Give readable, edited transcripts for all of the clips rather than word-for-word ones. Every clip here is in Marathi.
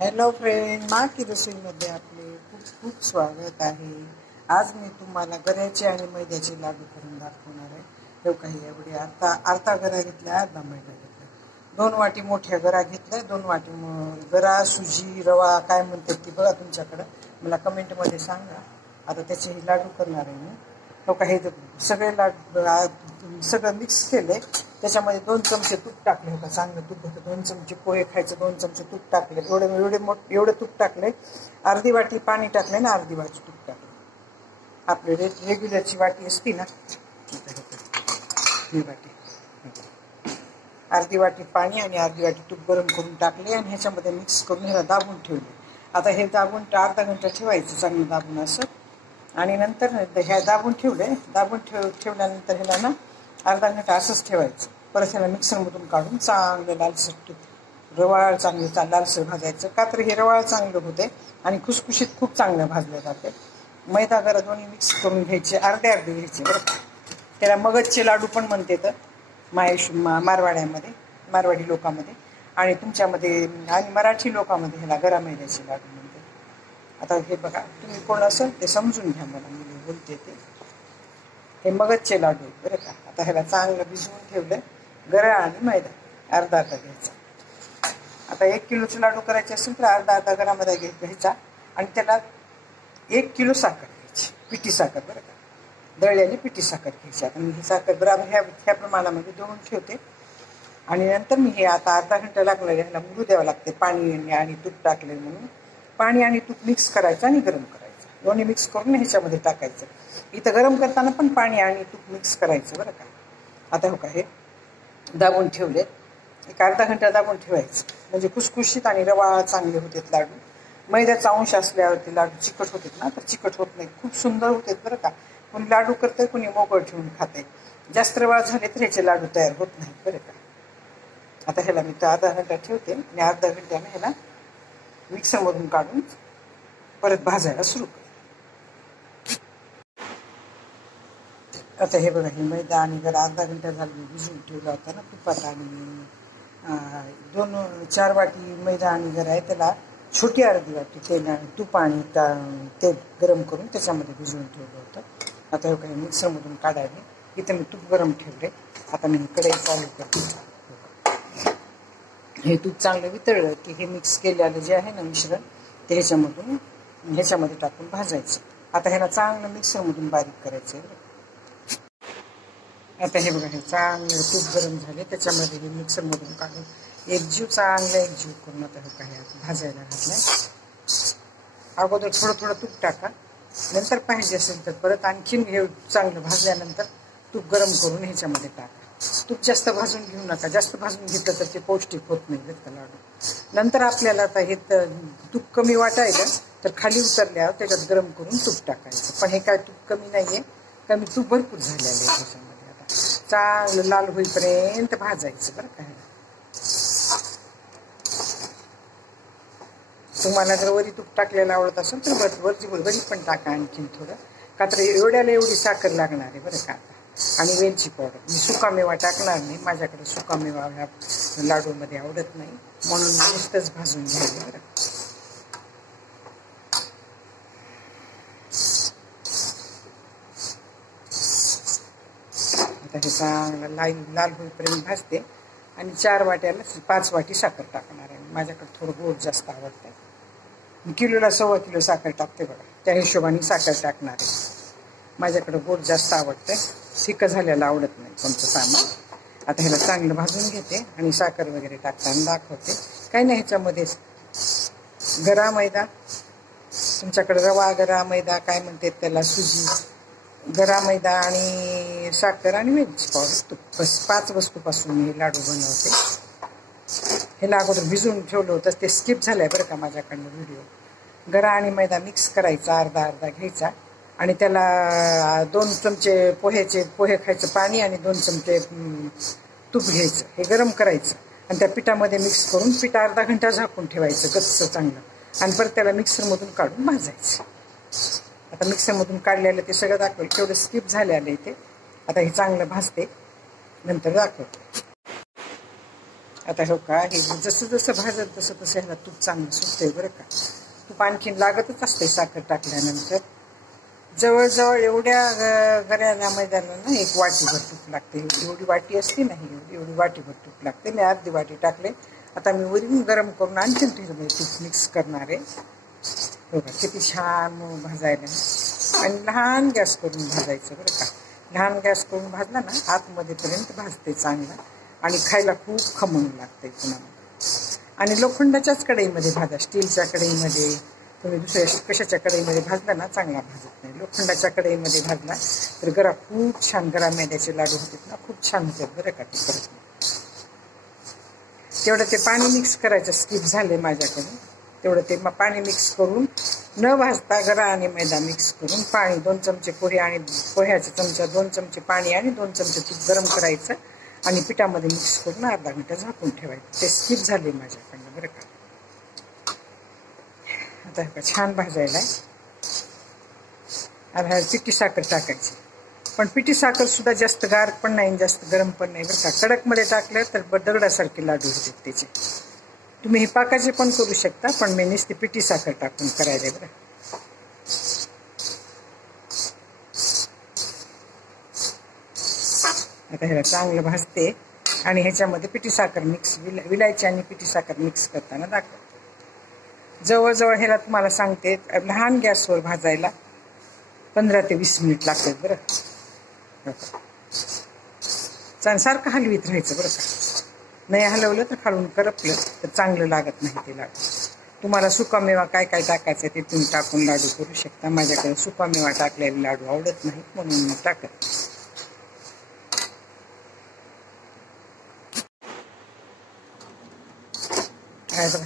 हॅलो फ्रेंड, मा की रसोईमध्ये आपले खूप खूप स्वागत आहे. आज मी तुम्हाला गऱ्याचे आणि मैद्याचे लाडू करून दाखवणार आहे. हे काही एवढे अर्धा गरा घेतला, अर्धा मैदा घेतला, 2 वाटी मोठ्या गरा घेतल्या, 2 वाटी गरा, सुजी, रवा काय म्हणतात ती बघा तुमच्याकडं, मला कमेंटमध्ये सांगा. आता त्याचे हे लाडू करणार आहे मी. हो काही सगळे लाडू सगळं मिक्स केले. त्याच्यामध्ये 2 चमचे तूप टाकले होता, चांगलं तूप होतं. 2 चमचे पोहे खायचं, 2 चमचे तूप टाकले. एवढे तूप टाकले. अर्धी वाटी पाणी टाकले ना, अर्धी वाटी तूप टाकले. आपली रेग्युलरची वाटी असती ना, ही वाटी, अर्धी वाटी पाणी आणि अर्धी वाटी तूप गरम करून टाकले आणि ह्याच्यामध्ये मिक्स करून ह्याला दाबून ठेवले. आता हे दाबून अर्धा घंटा ठेवायचं, चांगलं दाबून असं. आणि नंतर ह्या दाबून ठेवल्यानंतर ह्याला ना अर्धा घंटा असंच ठेवायचं. परत ह्याला मिक्सरमधून काढून चांगलं लालसर रवाळ चांगलं लालसर भाजायचं. का तर हे रवाळ चांगलं होते आणि खुसखुशीत खूप चांगलं भाजलं जाते. मैदा गरा दोन्ही मिक्स करून घ्यायचे, अर्धे अर्धे घ्यायचे बरं. त्याला मगजचे लाडू पण म्हणते तर मारवाडी लोकांमध्ये आणि तुमच्यामध्ये आणि मराठी लोकांमध्ये ह्याला गरा मैद्याचे लाडू म्हणते. आता हे बघा, तुम्ही कोण असेल ते समजून घ्या, मला मी बोलते ते. हे मगजचे लाडू आहेत बरं का. आता ह्याला चांगलं भिजवून ठेवलं. गरा आणि मैदा अर्धा अर्धा घ्यायचा. आता 1 किलोचे लाडू करायचे असेल तर अर्धा अर्धा गरामध्ये घ्यायचा आणि त्याला 1 किलो साखर घ्यायची, पिठी साखर बरं का, दळलेली पिठी साखर घ्यायची. आता मी ही साखर बरोबर ह्या प्रमाणामध्ये दळून ठेवते. आणि नंतर मी हे आता अर्धा घंटा लागणार ह्याला मुरू द्यावं लागते, पाणी आणि तूप टाकले म्हणून. पाणी आणि तूप मिक्स करायचं आणि गरम करायचं, दोन्ही मिक्स करून ह्याच्यामध्ये टाकायचं. इथं गरम करताना पण पाणी आणि तूप मिक्स करायचं बरं का. आता हो का, हे दाबून ठेवले, एक अर्धा घंटा दाबून ठेवायचं, म्हणजे खुसखुशीत आणि रवाळ चांगले होतात लाडू. मैद्याचा अंश असल्यावरती लाडू चिकट होतात ना, तर चिकट होत नाही, खूप सुंदर होतात बरं का. कोणी लाडू करतंय, कोणी मोकळ ठेवून खाते. जास्त रवाळ झाले तर ह्याचे लाडू तयार होत नाहीत बरं का. आता ह्याला मी अर्धा घंटा ठेवते आणि अर्धा घंट्याने ह्याला मिक्सरमधून काढून परत भाजायला सुरू करते. आता हे बघा, हे मैदा आणि गरा अर्धा घंटा झाला भिजवून ठेवला होता ना तुपात, आणि 4 वाटी मैदा आणि गरा आहे, त्याला छोटी अर्धी वाटी तूप आणि तेल गरम करून त्याच्यामध्ये भिजवून ठेवलं होतं. आता हे काही मिक्सरमधून काढायला इथं मी तूप गरम ठेवले. आता मी कढई चालू करते. हे तूप चांगलं वितळलं की हे मिक्स केलेलं जे आहे ना मिश्रण, ते ह्याच्यामध्ये टाकून भाजायचं. आता ह्याला चांगलं मिक्सरमधून बारीक करायचं आहे. आता हे बघा, हे चांगलं तूप गरम झाले, त्याच्यामध्ये हे मिक्सरमधून काढून चांगलं एकजीव करून आता हे काही भाजायला घातलंय. अगोदर थोडं तूप टाका, नंतर पाहिजे असेल तर परत आणखीन हे चांगलं भाजल्यानंतर तूप गरम करून ह्याच्यामध्ये टाका. तूप जास्त भाजून घेऊ नका, जास्त भाजून घेतलं तर ते पौष्टिक होत नाही बरं लाडू. नंतर आपल्याला आता हे तूप कमी वाटायलं तर खाली उतरल्यावर त्याच्यात गरम करून तूप टाकायचं. पण हे काय तूप कमी नाहीये, कमी तूप भरपूर झालेलं आहे त्याच्यामध्ये. आता चांगलं लाल होईपर्यंत भाजायचं बरं का. तुम्हाला जर वरी तूप टाकलेलं आवडत असेल तर वरी पण टाका आणखीन थोडं, का तर एवढ्याला एवढी साखर लागणार आहे बरं का. आणि वेलची पावडर, मी सुकामेवा टाकणार नाही, माझ्याकडे सुकामेवा ह्या लाडूमध्ये आवडत नाही, म्हणून नुसतंच भाजून घ्यायला बरं. आता हे चांगलं लाल होईपर्यंत भाजते आणि 4 वाट्याला 5 वाटी साखर टाकणार आहे. माझ्याकडे थोडं गोड जास्त आवडतं, मी किलोला 1.25 किलो साखर टाकते बघा, त्या हिशोबाने साखर टाकणार आहे. माझ्याकडं गोड जास्त आवडतं, फिकं झालेलं आवडत नाही कोणतं सामान. आता ह्याला चांगलं भाजून घेते आणि साखर वगैरे टाकताना दाखवते. काही नाही, ह्याच्यामध्ये गरा मैदा, तुमच्याकडे रवा गरा मैदा काय म्हणते त्याला, सुजी, गरा मैदा आणि साखर आणि वेलची पावडर, बस 5 वस्तूपासून मी हे लाडू बनवते. हे अगोदर भिजवून ठेवलं होतं, ते स्किप झालंय बरं का माझ्याकडनं व्हिडिओ. गरा आणि मैदा मिक्स करायचा, अर्धा अर्धा घ्यायचा आणि त्याला 2 चमचे पोहे खायचं पाणी आणि 2 चमचे तूप घ्यायचं, हे गरम करायचं आणि त्या पिठामध्ये मिक्स करून पीठ अर्धा घंटा झाकून ठेवायचं गच्च चांगलं, आणि परत त्याला मिक्सरमधून काढून भाजायचं. आता मिक्सरमधून काढलेलं ते सगळं दाखवेल, तेवढं स्किप झालेलं इथे. आता हे चांगलं भाजते, नंतर दाखवते. आता हो का, हे जसं जसं भाजल तसं तसं ह्याला तूप चांगलं सुटतंय बरं का. तूप आणखीन लागतच असते साखर टाकल्यानंतर. जवळजवळ एवढ्या गऱ्याला मैद्याला ना एक वाटीभर तूप लागते. एवढी वाटी असते ना, एवढी वाटीभर तूप लागते. मी अर्धी वाटी टाकले. आता मी वरून गरम करून आणखीन त्याच्यामध्ये तूप मिक्स करणार आहे. बघा किती छान भाजायला. आणि लहान गॅस करून भाजायचं बरं का. लहान गॅस करून भाजला ना आतमध्ये पर्यंत भाजते चांगला. आणि खायला खूप खमंग लागते पुन्हा. आणि लोखंडाच्याच कढईमध्ये भाजा. स्टीलच्या कढईमध्ये तुम्ही दुसऱ्या कशाच्या कढईमध्ये भाजला ना चांगला भाजत नाही. लोखंडाच्या कढईमध्ये भाजला तर गरा खूप छान, गरा मैद्याचे लाडू होतात ना, खूप छान होतात बरं का. ते करत तेवढं ते पाणी मिक्स करायचं स्किप झाले माझ्याकडे. तेवढं ते पाणी मिक्स करून न भाजता गरा आणि मैदा मिक्स करून पाणी 2 चमचे पोहे आणि पोह्याचा चमचा 2 चमचे पाणी आणि 2 चमचे तूप गरम करायचं आणि पिठामध्ये मिक्स करून अर्धा घंटा झाकून ठेवायचं. ते स्किप झाले माझ्याकडनं बरं का. आता का छान भाजायला आहे. आणि पिठी साखर टाकायची. पण पिठी साखर सुद्धा जास्त गार पण नाही जास्त गरम पण नाही बरं का. कडकमध्ये टाकलं तर दगडासारखे लाडू होतात त्याचे. तुम्ही हे पाकाचे पण करू शकता, पण मी नुसती पिठी साखर टाकून करायला बरं. आता ह्याला चांगलं भाजते आणि ह्याच्यामध्ये पिठी साखर मिक्स विलायची आणि पिठी साखर मिक्स करताना दाखव. जवळजवळ ह्याला तुम्हाला सांगते लहान गॅसवर भाजायला 15 ते 20 मिनिट लागतात बरं. सारखं हलवीत राहायचं बरं का. नाही हलवलं तर खालून करपलं तर चांगलं लागत नाही ते लाडू. तुम्हाला सुकामेवा काय काय टाकायचं ते तुम्ही टाकून लाडू करू शकता. माझ्याकडे सुकामेवा टाकलेले लाडू आवडत नाहीत म्हणून मी टाकत.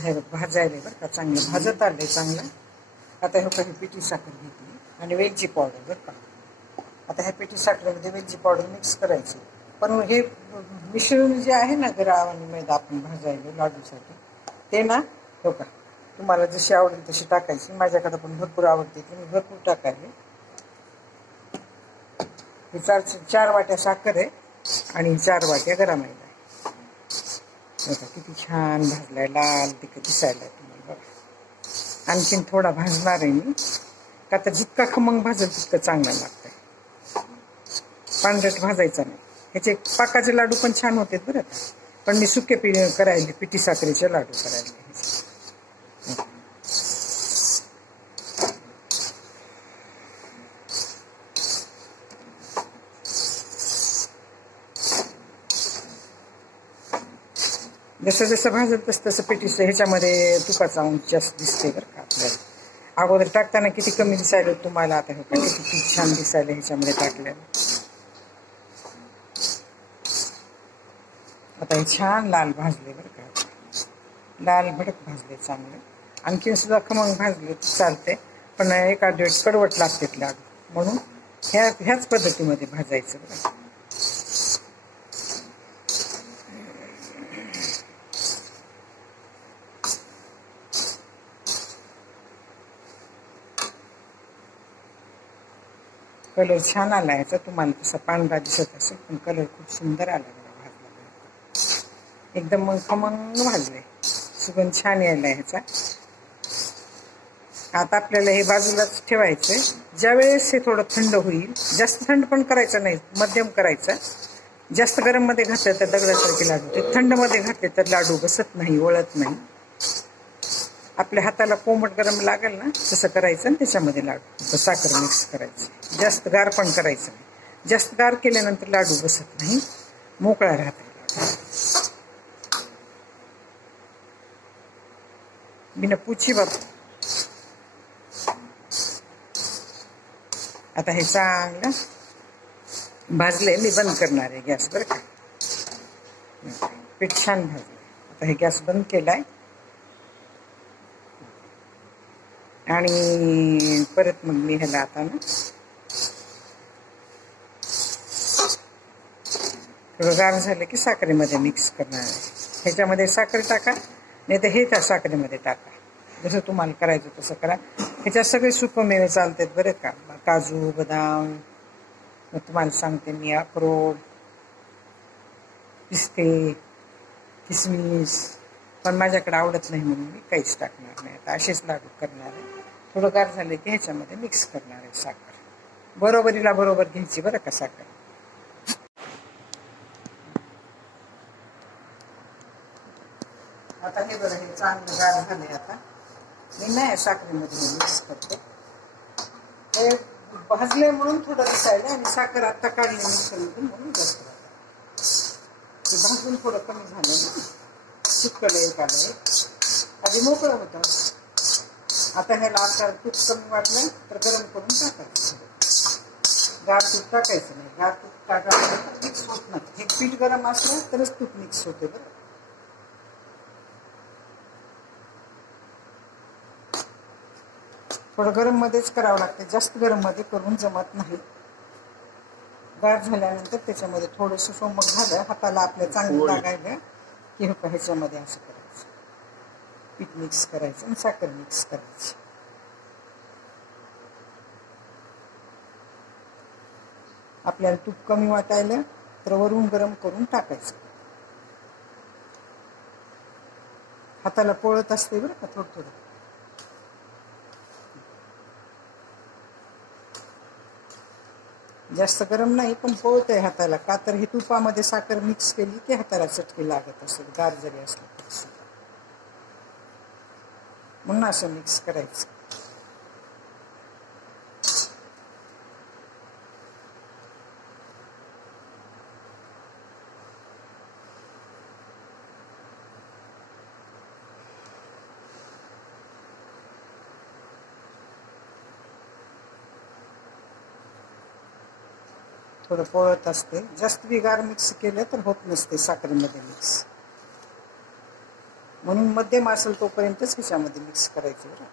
हे भाजायला बरं का, चांगलं भाजत आलंय चांगलं. आता हे काही पिठी साखर घेतली आणि वेलची पावडर बरं का. आता ह्या पिठी साखरेमध्ये वेलची पावडर मिक्स करायची. पण हे मिश्रण जे आहे ना गरा आणि मैदा आपण भाजायला लाडूसाठी ते ना हो का, तुम्हाला जशी आवडेल तशी टाकायची. माझ्याकडे पण भरपूर आवडते तुम्ही भरपूर टाकायला. हे 4 वाट्या साखर आहे आणि 4 वाट्या गरा मैदा आहे. बघा किती छान भाजलाय, लाल तिखट दिसायला तुम्हाला बघा. आणखीन थोडा भाजणार आहे मी का, तर जितका खमंग भाजेल तितकं चांगलं लागतंय. पांढरट भाजायचा नाही. ह्याचे पाकाचे लाडू पण छान होते बरं का. पण मी सुके करायले पिठी साखरेचे लाडू करायले. जसं जसं भाजत तसं पिठीचं ह्याच्यामध्ये तुपाचा अंश जास्त दिसते बरं का आपल्याला. अगोदर टाकताना किती कमी दिसायला तुम्हाला, आता हे किती छान दिसायला ह्याच्यामध्ये टाकल्यानं. आता हे छान लाल भाजले बरं का, लाल भडक भाजले चांगले. आणखीन सुद्धा खमंग भाजले तर चालते, पण एखाद वेळेस कडवट लागते लाडू म्हणून ह्याच पद्धतीमध्ये भाजायचं बरं. कलर छान आला ह्याचा. तुम्हाला तसा पांढरा दिसत असेल पण कलर खूप सुंदर आला बघा भाजला. एकदम मग खमंग भाजले. सुगंध छान यायला ह्याचा. आता आपल्याला हे बाजूलाच ठेवायचंय. ज्यावेळेस हे थोडं थंड होईल, जास्त थंड पण करायचं नाही, मध्यम करायचं. जास्त गरम मध्ये घातलं तर दगडासारखे लाडू होते. थंड मध्ये घातले तर लाडू बसत नाही, वळत नाही. आपल्या हाताला कोमट गरम लागेल ना तसं करायचं आणि त्याच्यामध्ये लाडू साखर मिक्स करायचं. जास्त गार पण करायचं नाही. जास्त गार केल्यानंतर लाडू बसत नाही, मोकळा राहत. बिना पुची बाप. आता हे चांगलं भाजले. मी बंद करणार आहे गॅस बरं का. पीठ छान भाजले. आता हे गॅस बंद केलाय आणि परत मग मी ह्याला आता ना थोडं गार झालं की साखरेमध्ये मिक्स करणार आहे. ह्याच्यामध्ये साखर टाका, नाही तर हे त्या साखरेमध्ये टाका. जसं तुम्हाला करायचं तसं करा. ह्याच्यात सगळे सुकमेवे चालतात बरं का. काजू, बदाम, मग तुम्हाला सांगते मी अक्रोड, पिस्ते, किसमिस, पण माझ्याकडे आवडत नाही म्हणून मी काहीच टाकणार नाही. आता असेच लाडू करणार आहे. थोडं गार झाले की ह्याच्यामध्ये मिक्स करणार आहे साखर. बरोबरीला बरोबर घ्यायची बरं का साखर. आता हे बरं, हे चांगलं गार झालंय. आता मी नाही साखरेमध्ये मिक्स करते. हे भाजले म्हणून थोडं दिसायला, आणि साखर आता काढली मिक्सरमधून म्हणून जास्त. ते भाजून थोडं कमी झालं ना, सुकलं एक आलं. आधी मोकळं होतं. आता ह्याला आता तूप कमी वाटलं तर गरम करून टाकायचं. गार तूप टाकायचं नाही. गार तूप टाकायचं तर मिक्स होत नाही. हे पीठ गरम असलं तरच तूप मिक्स होते बरं. थोडं गरम मध्येच करावं लागते. जास्त गरम मध्ये करून जमत नाही. गार झाल्यानंतर त्याच्यामध्ये थोडंसं सोमक झालं, हाताला आपल्या चांगलं लागायला की ह्याच्यामध्ये असं करायचं. पीठ मिक्स करायचं आणि साखर मिक्स करायची. आपल्याला तूप कमी वाटायला तर वरून गरम करून टाकायचं. हाताला पोळत असते बरं का थोडं थोडं. जास्त गरम नाही, पण पोळतंय हाताला. का तर हे तुपामध्ये साखर मिक्स केली की हाताला चटके लागत असेल, गार जरी असलं तरी. म्हणून असं मिक्स करायचं. थोडं पोळत असते. जास्त बी गार मिक्स केलं तर होत नसते साखरेमध्ये मिक्स. म्हणून मध्यम असेल तोपर्यंतच ह्याच्यामध्ये मिक्स करायचं बरं.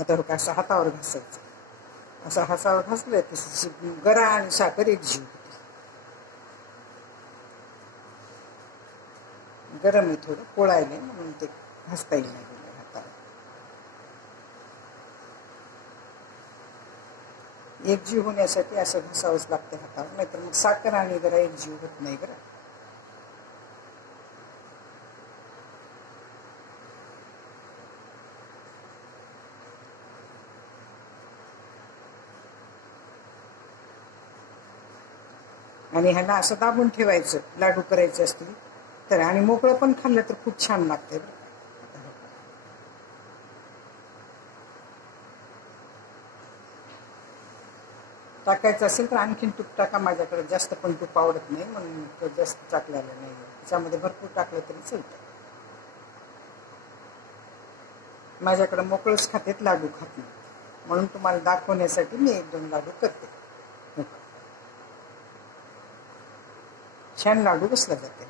आता हो का असं हातावर घासायचं. असं हातावर घासलं तर गरा आणि साखर एक जीव होते. गरम आहे थोडं, पोळायला म्हणून ते घासता येईल नाही हातावर. एकजीव होण्यासाठी असं घासावंच लागते हातावर, नाहीतर मग साखर आणि गरा एकजीव होत नाही बरं. आणि ह्याला असं दाबून ठेवायचं लाडू करायचे असतील तर. आणि मोकळं पण खाल्लं तर खूप छान लागते. टाकायचं असेल तर आणखीन तूप टाका. माझ्याकडे जास्त पण तूप आवडत नाही म्हणून जास्त टाकलेलं नाही. त्याच्यामध्ये भरपूर टाकलं तरी चालतं. माझ्याकडे मोकळंच खातेत, लाडू खात नाही. म्हणून तुम्हाला दाखवण्यासाठी मी 1-2 लाडू करते. छान लाडू बसला जाते.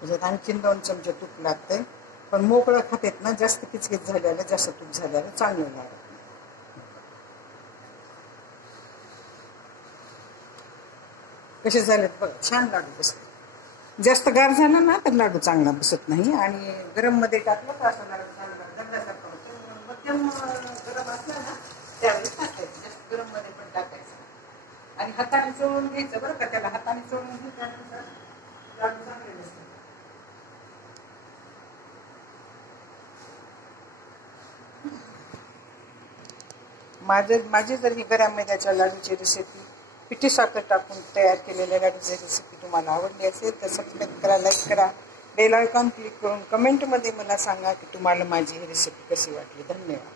त्याच्यात आणखीन 2 चमचे तूप लागते. पण मोकळं खातेत ना, जास्त किचकिच झालेलं, जास्त तूप झालेलं चांगलं लागत नाही. कसे झालेत बघ, छान लाडू बसले. जास्त गार झाला ना तर लाडू चांगला बसत नाही. आणि गरम मध्ये टाकलं तर असं लाडू चांगला दंडासारखं होतं. मध्यम गरम असला ना त्यावेळी टाकायचं. जास्त गरम मध्ये पण टाकायचं. आणि हाताने चोळून घ्यायचं बरं का. त्याला हाताने चोळून घेतल्यानंतर लाडू चांगले बसतात. माझी जर ही गऱ्या मैद्याच्या लाडूची रेसिपी, पिठी साखर टाकून तयार केलेल्या लाडूची रेसिपी तुम्हाला आवडली असेल तर सबस्क्राईब करा, लाईक करा, बेल आयकॉन क्लिक करून कमेंटमध्ये मला सांगा की तुम्हाला माझी ही रेसिपी कशी वाटली. धन्यवाद.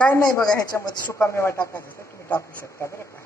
काय नाही बघा, ह्याच्यामध्ये सुकामेवा टाकायचा तर तुम्ही टाकू शकता बरं का.